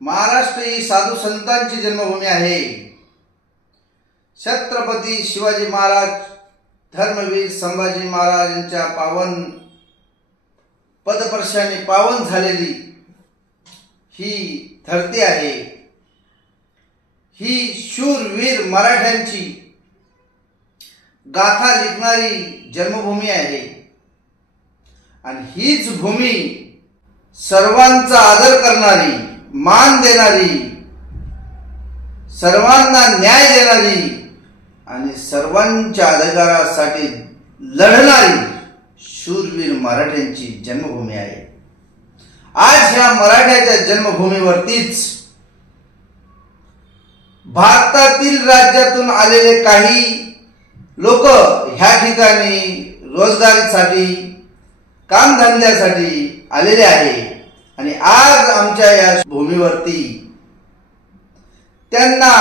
महाराष्ट्र ही साधू संतांची जन्मभूमी आहे। छत्रपती शिवाजी महाराज, धर्मवीर संभाजी महाराज यांच्या पावन पदस्पर्शाने पावन झालेली ही धरती आहे। ही शूरवीर मराठ्यांची गाथा लिखणारी जन्मभूमी आहे आणि हीच भूमी सर्वांचा आदर करणारी, मान देणारी, सर्वांना न्याय देणारी आणि सर्वांच्या अधिकारासाठी लढणारी शूरवीर मराठ्यांची जन्मभूमी आहे। आज ह्या मराठ्याच्या जन्मभूमीवरतीच भारतातील राज्यातून आलेले काही लोक ह्या ठिकाणी रोजगारीसाठी, कामधंद्यासाठी आलेले आहे आणि आज आमच्या या भूमीवरती त्यांना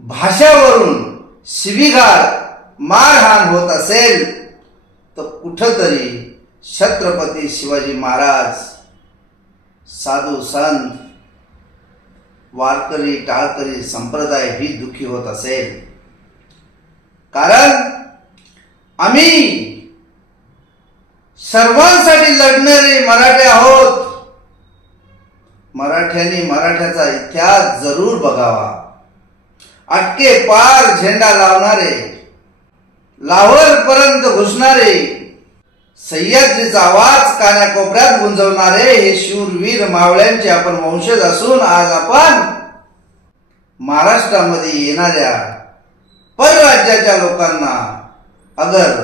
भाषावरून शिवीगाळ, मारहाण होत असेल तर कुठंतरी छत्रपती शिवाजी महाराज, साधू संत, वारकरी टाळकरी संप्रदाय ही दुःखी होत असेल। कारण आम्ही सर्वांसाठी लढणारे मराठे आहोत। मराठ्यांनी मराठ्याचा इतिहास जरूर बघावा। अटके पार झेंडा लावणारे, लाहोर पर्यंत घुसणारे, सह्याद्रीचा आवाज कानाकोपऱ्यात गुंजवणारे हे शूरवीर मावळ्यांचे आपण वंशज असून आज आपण महाराष्ट्रामध्ये येणाऱ्या परराज्याच्या लोकांना अगर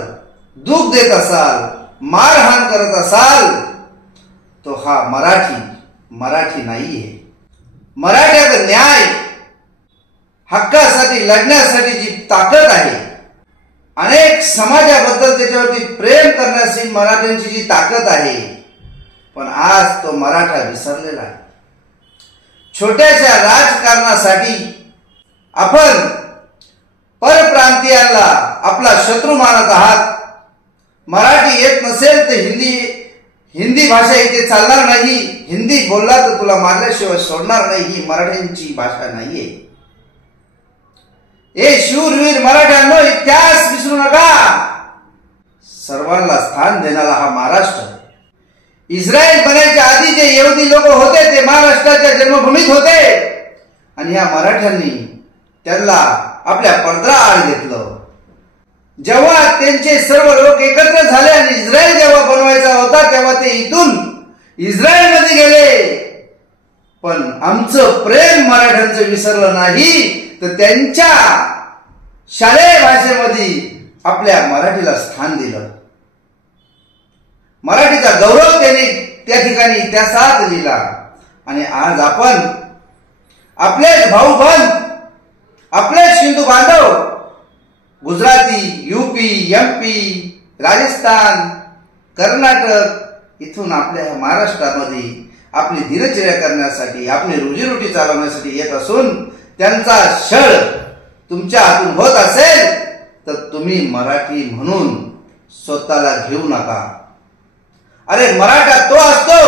दुःख देत असाल, मारहाण करत असाल तो हा मराठी नाहीये। मराठ्याचा न्याय हक्कासाठी लढण्यासाठी जी ताकद आहे, अनेक समाजाबद्दल त्याच्यावरती प्रेम करण्याची मराठ्यांची जी ताकद आहे, पण आज तो मराठा विसरलेला आहे। छोट्याशा राजकारणासाठी आपण परप्रांतीयांना आपला शत्रू मानत आहात। मराठी येत नसेल तर हिंदी भाषा इथे चालणार नाही, हिंदी बोलला तर तुला मारल्याशिवाय सोडणार नाही, ही मराठ्यांची भाषा नाहीये। हे शूरवीर मराठ्यांनो, इतिहास विसरू नका। सर्वांना स्थान देणारा हा महाराष्ट्र। इस्रायल बनायच्या आधी जे यहुदी लोक होते ते महाराष्ट्राच्या जन्मभूमीत होते आणि या मराठ्यांनी त्यांना आपल्या पदराआड घेतलं। जेव्हा त्यांचे सर्व लोक एकत्र झाले आणि इस्रायल जेव्हा बनवायचा होता तेव्हा ते इथून इस्रायल मध्ये गेले, पण आमचं प्रेम मराठ्यांचं विसरलं नाही तर त्यांच्या शालेय भाषेमध्ये आपल्या मराठीला स्थान दिलं। मराठीचा गौरव त्यांनी त्या ठिकाणी इतिहासात लिहिला आणि आज आपण आपलेच भाऊ बंद, आपलेच हिंदू बांधव गुजराती, यूपी, एमपी, राजस्थान, कर्नाटक इथून आपल्या महाराष्ट्रामध्ये आपली दिनचर्या करण्यासाठी, आपली रोजीरोटी चालवण्यासाठी येत असून त्यांचा छळ तुमच्या हातून होत असेल तर तुम्ही मराठी म्हणून स्वतःला घेऊ नका। अरे मराठा तो असतो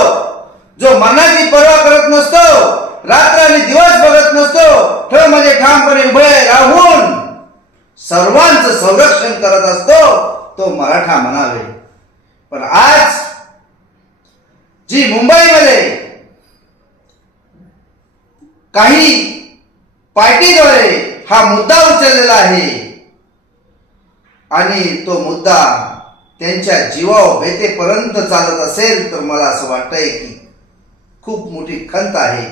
जो मरणाची पर्वा करत नसतो, रात्र आणि दिवस बघत नसतो, ठेव म्हणजे ठामपणे उभे राहून सर्वांचं संरक्षण करत असतो, तो मराठा म्हणावे। पण आज जी मुंबईमध्ये काही पार्टीद्वारे हा मुद्दा उचललेला आहे आणि तो मुद्दा त्यांच्या जीवावर बेतेपर्यंत चालत असेल तर मला असं वाटतंय की खूप मोठी खंत आहे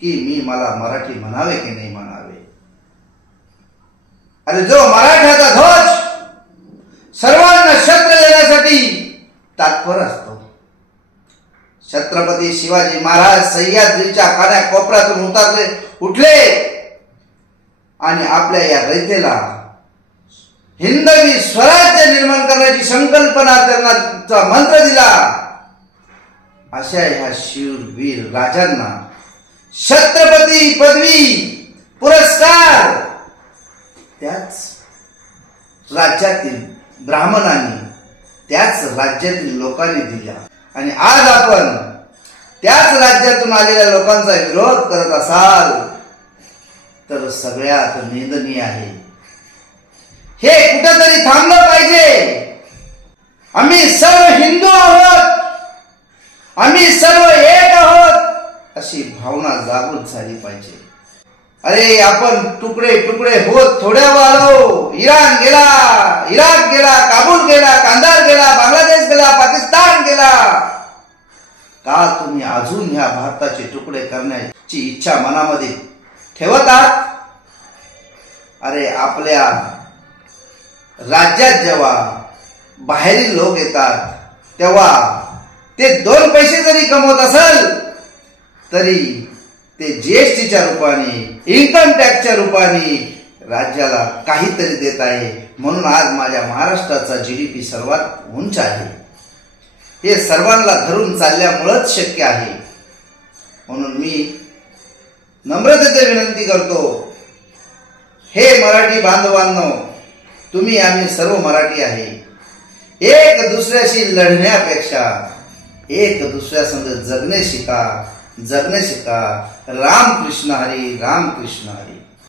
की मला मराठी म्हणावे की नाही म्हणावे। अरे जो मराठ्याचा ध्वज सर्वांना शस्त्र देण्यासाठी तत्पर असतो। छत्रपती शिवाजी महाराज सह्याद्रीच्या कानाकोपऱ्यातून उठले आणि आपल्या या रयतेला हिंदवी स्वराज्य निर्माण करण्याची संकल्पना त्यांना मंत्र दिला। अशा ह्या शूरवीर राजांना छत्रपती पदवी, पुरस्कार त्याच राज्यातील ब्राह्मणांनी, त्याच राज्यातील लोकांनी दिला आणि आज आपण त्याच राज्यातून आलेल्या लोकांचा विरोध करत असाल तर सगळ्यात निंदनीय आहे. हे कुठेतरी थांबलं पाहिजे. आम्ही सर्व हिंदू आहोत, आम्ही सर्व एक आहोत अशी भावना जागृत झाली पाहिजे. अरे आपण तुकडे तुकडे होत थोड्या वाढो. इराण गेला, इराक गेला, काबूल गेला, कांदार गेला, बांगलादेश गेला, पाकिस्तान गेला. का तुम्ही अजून ह्या भारताचे तुकडे करण्याची इच्छा मनामध्ये ठेवत आहात? अरे आपल्या राज्यात जेव्हा बाहेरील लोक येतात तेव्हा ते 2 पैसे जरी कमवत असेल तरी ते जीएसटीच्या रूपाने, इन्कम टॅक्सच्या रूपाने राज्याला काहीतरी देत आहे. म्हणून आज माझ्या महाराष्ट्राचा जीडीपी सर्वात उंच आहे. हे सर्वांना धरून चालल्यामुळेच शक्य आहे. म्हणून मी नम्रतेने विनंती करतो, हे मराठी बांधवांनो, तुम्ही आम्ही सर्व मराठी आहे. एक दुसऱ्याशी लढण्यापेक्षा एक दुसऱ्यासंग जगणे शिका, जगणे शिका. राम कृष्ण हरी, राम कृष्ण हरी.